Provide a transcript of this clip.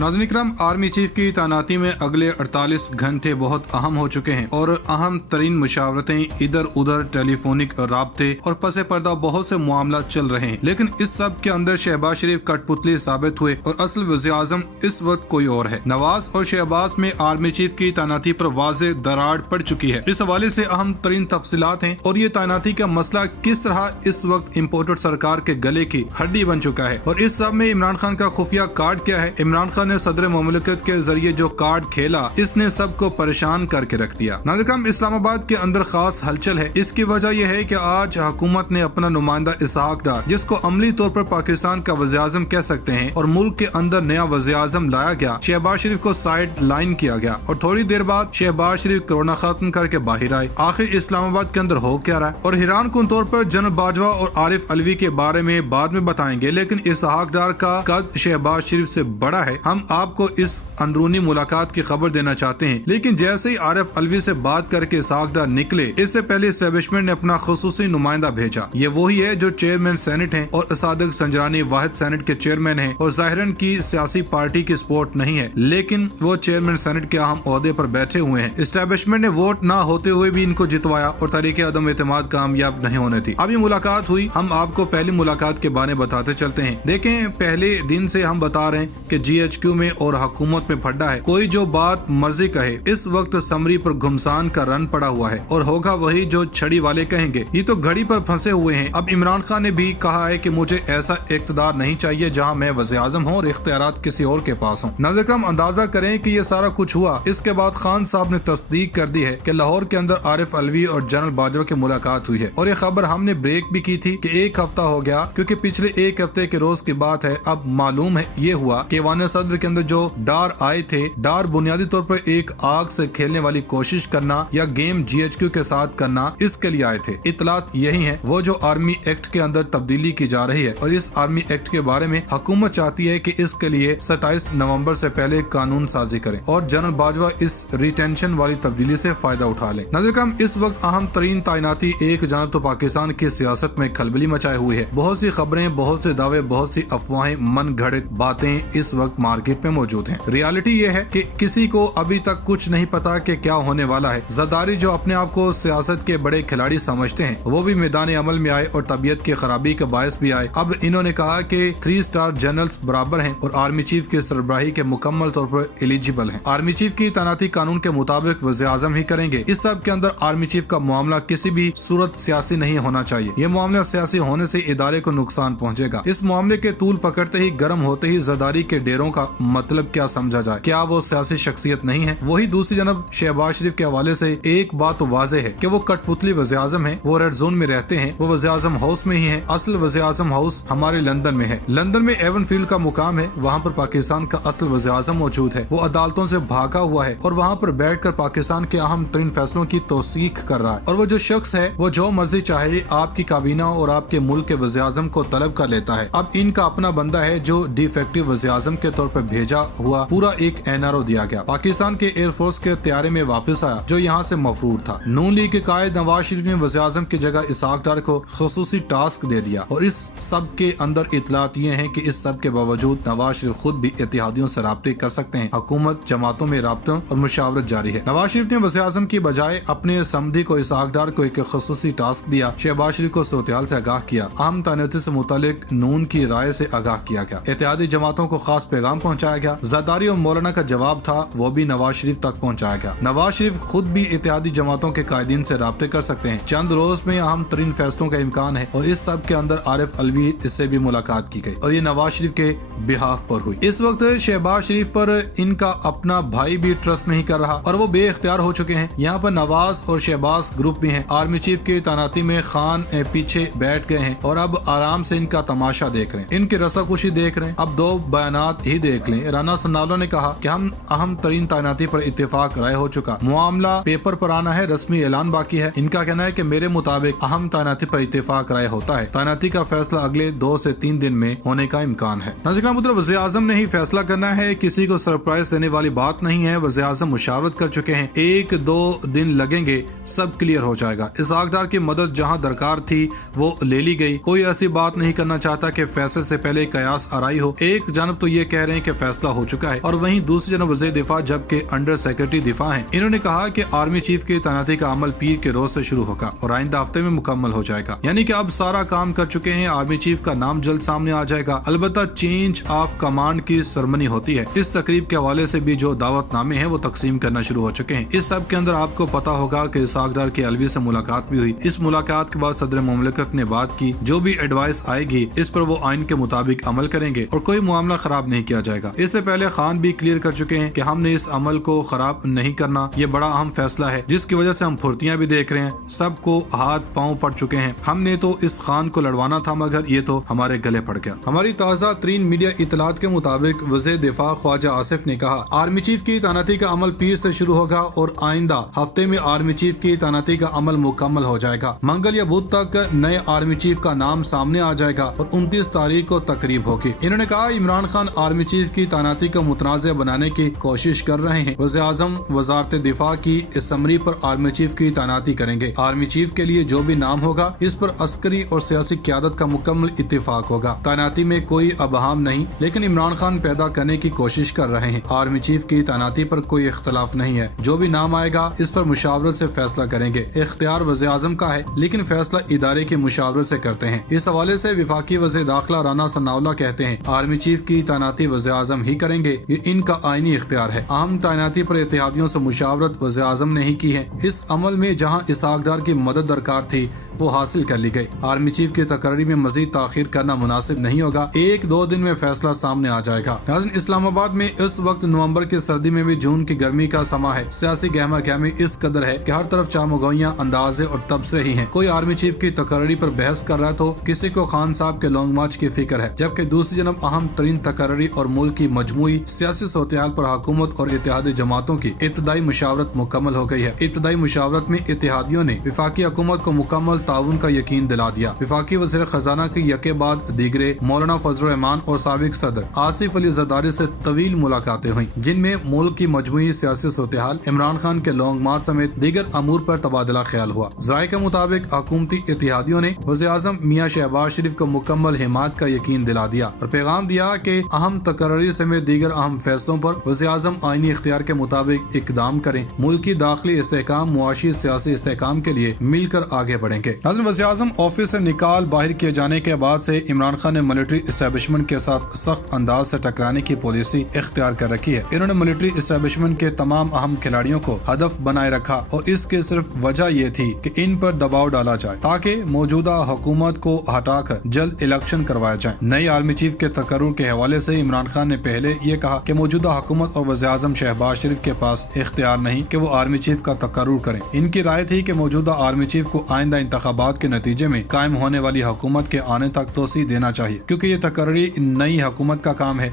नाज़रीन इकराम, army chief की तैनाती में अगले 48 घंटे बहुत अहम हो चुके हैं और अहम तरीन मुशावरतें, इधर उधर टेलीफोनिक राब्ते और पसे पर्दा बहुत से मामला चल रहे हैं। लेकिन इस सब के अंदर शहबाज शरीफ कठपुतली साबित हुए और असल वज़ीर-ए-आज़म इस वक्त कोई और है। नवाज और शहबाज में आर्मी चीफ की तैनाती पर वाज़े दरार पड़ चुकी है। इस हवाले से अहम तरीन तफसीलात हैं और ये तैनाती का मसला किस तरह इस वक्त इम्पोर्टेड सरकार के गले की हड्डी बन चुका है और इस सब में इमरान खान का खुफिया कार्ड क्या है। इमरान खान ने सदर मुमलिकत के जरिए जो कार्ड खेला, इसने सबको परेशान करके रख दिया। नाज़रीन, इस्लामाबाद के अंदर खास हलचल है। इसकी वजह यह है कि आज हुकूमत ने अपना नुमाइंदा इसहाक डार, जिसको अमली तौर पर पाकिस्तान का वज़ीर-ए-आज़म कह सकते हैं, और मुल्क के अंदर नया वज़ीर-ए-आज़म लाया गया। शहबाज शरीफ को साइड लाइन किया गया और थोड़ी देर बाद शहबाज शरीफ कोरोना खत्म करके बाहर आए। आखिर इस्लामाबाद के अंदर हो क्या रहा है और हैरान कुन तौर पर जनरल बाजवा और आरिफ अलवी के बारे में बाद में बताएंगे, लेकिन इसहाक डार का कद शहबाज शरीफ से बड़ा है। हम आपको इस अंदरूनी मुलाकात की खबर देना चाहते हैं, लेकिन जैसे ही आरिफ अलवी से बात करके इसहाक डार निकले, इससे पहले एस्टेब्लिशमेंट ने अपना खुसूसी नुमाइंदा भेजा। ये वही है जो चेयरमैन सेनेट हैं और सादिक संजरानी वाहिद सेनेट के चेयरमैन हैं और ज़ाहिरन की सियासी पार्टी की सपोर्ट नहीं है, लेकिन वो चेयरमैन सेनेट के अहम ओहदे पर बैठे हुए हैं। एस्टेब्लिशमेंट ने वोट ना होते हुए भी इनको जितवाया और तरीके अदम एतमाद कामयाब नहीं होने थी। अब ये मुलाकात हुई, हम आपको पहली मुलाकात के बारे में बताते चलते हैं। देखें, पहले दिन से हम बता रहे हैं कि GHQ में और हुकूमत में फड्डा है। कोई जो बात मर्जी कहे, इस वक्त समरी पर घुमसान का रन पड़ा हुआ है और होगा वही जो छड़ी वाले कहेंगे। ये तो घड़ी पर फंसे हुए हैं। अब इमरान खान ने भी कहा है कि मुझे ऐसा इख्तियार नहीं चाहिए जहां मैं वज़ीर-ए-आज़म हूं और इख्तियारात किसी और के पास हों। नाज़रीन, अंदाजा करें कि ये सारा कुछ हुआ। इसके बाद खान साहब ने तस्दीक कर दी है कि लाहौर के अंदर आरिफ अलवी और जनरल बाजवा की मुलाकात हुई है और ये खबर हमने ब्रेक भी की थी कि एक हफ्ता हो गया, क्योंकि पिछले एक हफ्ते के रोज की बात है। अब मालूम है ये हुआ कि वाने सदर के अंदर जो डार आए थे, डार बुनियादी तौर पर एक आग से खेलने वाली कोशिश करना या गेम GHQ के साथ करना, इसके लिए आए थे। इतलात यही है वो जो आर्मी एक्ट के अंदर तब्दीली की जा रही है और इस आर्मी एक्ट के बारे में हुकूमत चाहती है कि इसके लिए 27 नवंबर से पहले कानून साजी करें और जनरल बाजवा इस रिटेंशन वाली तब्दीली से फायदा उठा ले। नाज़रीन, इस वक्त अहम तरीन तैनाती एक जानब तो पाकिस्तान की सियासत में खलबली मचाए हुई है। बहुत सी खबरें, बहुत से दावे, बहुत सी अफवाहें, मन घड़ित बातें इस वक्त मार्केट में मौजूद हैं। रियलिटी ये है कि किसी को अभी तक कुछ नहीं पता कि क्या होने वाला है। ज़रदारी जो अपने आप को सियासत के बड़े खिलाड़ी समझते हैं, वो भी मैदान अमल में आए और तबीयत की खराबी का बायस भी आए। अब इन्होंने कहा कि 3 स्टार जनरल्स बराबर हैं और आर्मी चीफ की सरबराही के मुकम्मल तौर पर एलिजिबल हैं। आर्मी चीफ की तैनाती कानून के मुताबिक वज़ीर-ए-आज़म ही करेंगे। इस सब के अंदर आर्मी चीफ का मामला किसी भी सूरत सियासी नहीं होना चाहिए। ये मामला सियासी होने से इदारे को नुकसान पहुंचेगा। इस मामले के तूल पकड़ते ही, गर्म होते ही ज़रदारी के डेरों का मतलब क्या समझा जाए? क्या वो सियासी शख्सियत नहीं है? वही दूसरी जनब शहबाज शरीफ के हवाले से एक बात तो वाज़ेह है कि वो कठपुतली वज़ीर-ए-आज़म है। वो रेड जोन में रहते हैं, वो वज़ीर-ए-आज़म हाउस में ही है। असल वज़ीर-ए-आज़म हाउस हमारे लंदन में है। लंदन में एवन फील्ड का मुकाम है, वहाँ पर पाकिस्तान का असल वज़ीर-ए-आज़म मौजूद है। वो अदालतों से भागा हुआ है और वहाँ पर बैठ कर पाकिस्तान के अहम तरीन फैसलों की तौसीक कर रहा है। और वो जो शख्स है, वो जो मर्जी चाहे आपकी काबीना और आपके मुल्क के वज़ीर-ए-आज़म को तलब कर लेता है। अब इनका अपना बंदा है जो डिफेक्टिव वज़ीर-ए-आज़म के तौर पर भेजा हुआ पूरा एक NRO दिया गया। पाकिस्तान के एयरफोर्स के तैयारे में वापस आया जो यहाँ से मफरूर था। नून लीग के कायद नवाज शरीफ ने वज़ीर-ए-आज़म की जगह इसहाक डार को खुसूसी टास्क दे दिया और इस सब के अंदर इतलात ये हैं कि इस सब के बावजूद नवाज शरीफ खुद भी इत्तेहादियों से राब्ते कर सकते हैं। हुकूमत जमातों में राब्तों और मुशावरत जारी है। नवाज शरीफ ने वज़ीर-ए-आज़म की बजाय अपने समधी को इसहाक डार को एक खुसूसी टास्क दिया। शहबाज शरीफ को सूरत-ए-हाल से आगाह किया। अहम तैनाती से मुतालिक नून की राय से आगाह किया गया। इत्तेहादी जमातों को खास पैगाम पहुँचाया गया। ज़रदारी और मौलाना का जवाब था, वो भी नवाज शरीफ तक पहुँचाया गया। नवाज शरीफ खुद भी इत्तेहादी जमातों के कायदीन से राब्ते कर सकते हैं। चंद रोज में अहम तरीन फैसलों का इम्कान है और इस सब के अंदर आरिफ अलवी इससे भी मुलाकात की गई और ये नवाज शरीफ के बिहाफ पर हुई। इस वक्त शहबाज शरीफ पर इनका अपना भाई भी ट्रस्ट नहीं कर रहा और वो बेइख्तियार हो चुके हैं। यहाँ पर नवाज और शहबाज ग्रुप भी हैं। आर्मी चीफ की तैनाती में खान पीछे बैठ गए हैं और अब आराम से इनका तमाशा देख रहे हैं, इनकी रसाकुशी देख रहे हैं। अब 2 बयानात ही देख लें। राना सन्नालो ने कहा कि हम अहम तरीन तैनाती पर इत्तेफाक राय हो चुका, मामला पेपर पर आना है, रस्मी ऐलान बाकी है। इनका कहना है कि मेरे मुताबिक अहम तैनाती पर इत्तेफाक राय होता है। तैनाती का फैसला अगले 2 से 3 दिन में होने का इम्कान है। नाज़रीन, वज़ीर-ए-आज़म ने ही फैसला करना है, किसी को सरप्राइज देने वाली बात नहीं है। वज़ीर-ए-आज़म मुशावरत कर चुके हैं, 1-2 दिन लगेंगे, सब क्लियर हो जाएगा। इसहाक डार की मदद जहां दरकार थी वो ले ली गई। कोई ऐसी बात नहीं करना चाहता कि फैसले से पहले कयास आराई हो। एक जानब तो ये कह रहे हैं कि के फैसला हो चुका है। और वहीं दूसरी जनब वज़ीर दिफा जबकि अंडर सेक्रेटरी दिफा हैं, इन्होंने कहा कि आर्मी चीफ की तैनाती का अमल पीर के रोज से शुरू होगा और आइंदा हफ्ते में मुकम्मल हो जाएगा। यानी कि अब सारा काम कर चुके हैं, आर्मी चीफ का नाम जल्द सामने आ जाएगा। अलबत्ता चेंज ऑफ कमांड की सेरेमनी होती है, इस तकरीब के हवाले से भी जो दावतनामे हैं वो तकसीम करना शुरू हो चुके हैं। इस सब के अंदर आपको पता होगा कि इसहाक डार की अलवी से मुलाकात भी हुई। इस मुलाकात के बाद सदर मुमलिकत ने बात की, जो भी एडवाइस आएगी इस पर वो आइन के मुताबिक अमल करेंगे और कोई मामला खराब नहीं किया जाएगा। इससे पहले खान भी क्लियर कर चुके हैं कि हमने इस अमल को खराब नहीं करना, ये बड़ा अहम फैसला है जिसकी वजह से हम फुर्तियां भी देख रहे हैं, सबको हाथ पांव पड़ चुके हैं। हमने तो इस खान को लड़वाना था मगर ये तो हमारे गले पड़ गया। हमारी ताज़ा तरीन मीडिया इतलात के मुताबिक वज़ीर दिफा ख्वाजा आसिफ ने कहा, आर्मी चीफ की तैनाती का अमल पीर से शुरू होगा और आइंदा हफ्ते में आर्मी चीफ की तैनाती का अमल मुकम्मल हो जाएगा। मंगल या बुध तक नए आर्मी चीफ का नाम सामने आ जाएगा और 29 तारीख को तकरीब होगी। इन्होंने कहा, इमरान खान आर्मी चीफ की तैनाती को मुतनाज़ बनाने की कोशिश कर रहे हैं। वज़ीर आज़म वज़ारत दिफा की असम्बली पर आर्मी चीफ की तैनाती करेंगे। आर्मी चीफ के लिए जो भी नाम होगा इस पर अस्करी और सियासी क़यादत का मुकम्मल इत्तेफाक होगा। तैनाती में कोई अबहम नहीं, लेकिन इमरान खान पैदा करने की कोशिश कर रहे हैं। आर्मी चीफ की तैनाती पर कोई इख्तलाफ नहीं है, जो भी नाम आएगा इस पर मुशावरत से फैसला करेंगे। इख्तियार वज़ीर आज़म का है, लेकिन फैसला इदारे की मुशावरत से करते हैं। इस हवाले से वफाकी वज़ीर दाखिला राना सनाउल्लाह कहते हैं, आर्मी चीफ की तैनाती वज़ीर आज़म ही करेंगे, ये इनका आईनी इख्तियार है। अहम तैनाती पर इत्तेहादियों से मुशावरत वज़ीर आज़म ने ही की है। इस अमल में जहाँ इसहाक डार की मदद दरकार थी वो हासिल कर ली गई। आर्मी चीफ की तकरीर में मजीद ताखीर करना मुनासिब नहीं होगा, 1-2 दिन में फैसला सामने आ जाएगा। नाज़रीन, इस्लामाबाद में इस वक्त नवंबर की सर्दी में भी जून की गर्मी का समा है। सियासी गहमा गहमी इस कदर है कि हर तरफ चामगोइयां, अंदाजे और तबसरे ही हैं। कोई आर्मी चीफ की तकरीर पर बहस कर रहा है तो किसी को खान साहब के लॉन्ग मार्च की फिक्र है, जबकि दूसरी जनब अहम तरीन तकरीर और मुल्क की मजमूई सियासी सूरत पर हुकूमत और इत्तेहादी जमातों की इब्तदाई मुशावरत मुकम्मल हो गई है। इब्तदाई मुशावरत में इत्तेहादियों ने वफाकी हुकूमत को मुकम्मल ताउन का यकीन दिला दिया। वफाकी वज़ीर खजाना की यके बाद दीगरे मौलाना फजल रहमान और साबिक सदर आसिफ अली ज़रदारी से तवील मुलाकातें हुई, जिनमें मुल्क की मजमूई सियासी सूरत-ए-हाल, इमरान खान के लॉन्ग मार्च समेत दीगर अमूर पर तबादला ख्याल हुआ। ज़राए के मुताबिक हुकूमती इत्तेहादियों ने वज़ीर आज़म मियां शहबाज शरीफ को मुकम्मल हिमायत का यकीन दिला दिया और पैगाम दिया कि अहम तकरीर समेत दीगर अहम फैसलों पर वज़ीर आज़म आईनी इख्तियार के मुताबिक इकदाम करें। मुल्की दाखिली इस्तेहकाम, मुआशी सियासी इस्तेहकाम के लिए मिलकर आगे बढ़ेंगे। वज़ीर आज़म ऑफिस से निकाल बाहर किए जाने के बाद से इमरान खान ने मिलिट्री इस्टेब्लिशमेंट के साथ सख्त अंदाज से टकराने की पॉलिसी इख्तियार कर रखी है। इन्होंने मिलिट्री इस्टेब्लिशमेंट के तमाम अहम खिलाड़ियों को हदफ बनाए रखा और इसके सिर्फ वजह ये थी कि इन पर दबाव डाला जाए ताकि मौजूदा हुकूमत को हटाकर जल्द इलेक्शन करवाया जाए। नई आर्मी चीफ के तकर्रुर के हवाले से इमरान खान ने पहले ये कहा कि मौजूदा हुकूमत और वज़ीर आज़म शहबाज शरीफ के पास इख्तियार नहीं कि वो आर्मी चीफ का तकर्रुर करें। इनकी राय थी कि मौजूदा आर्मी चीफ को आइंदा इंतखाबात के नतीजे में कायम होने वाली हुकूमत के आने तक तोसी देना चाहिए, क्योंकि ये तकर्री नई हुकूमत का काम है।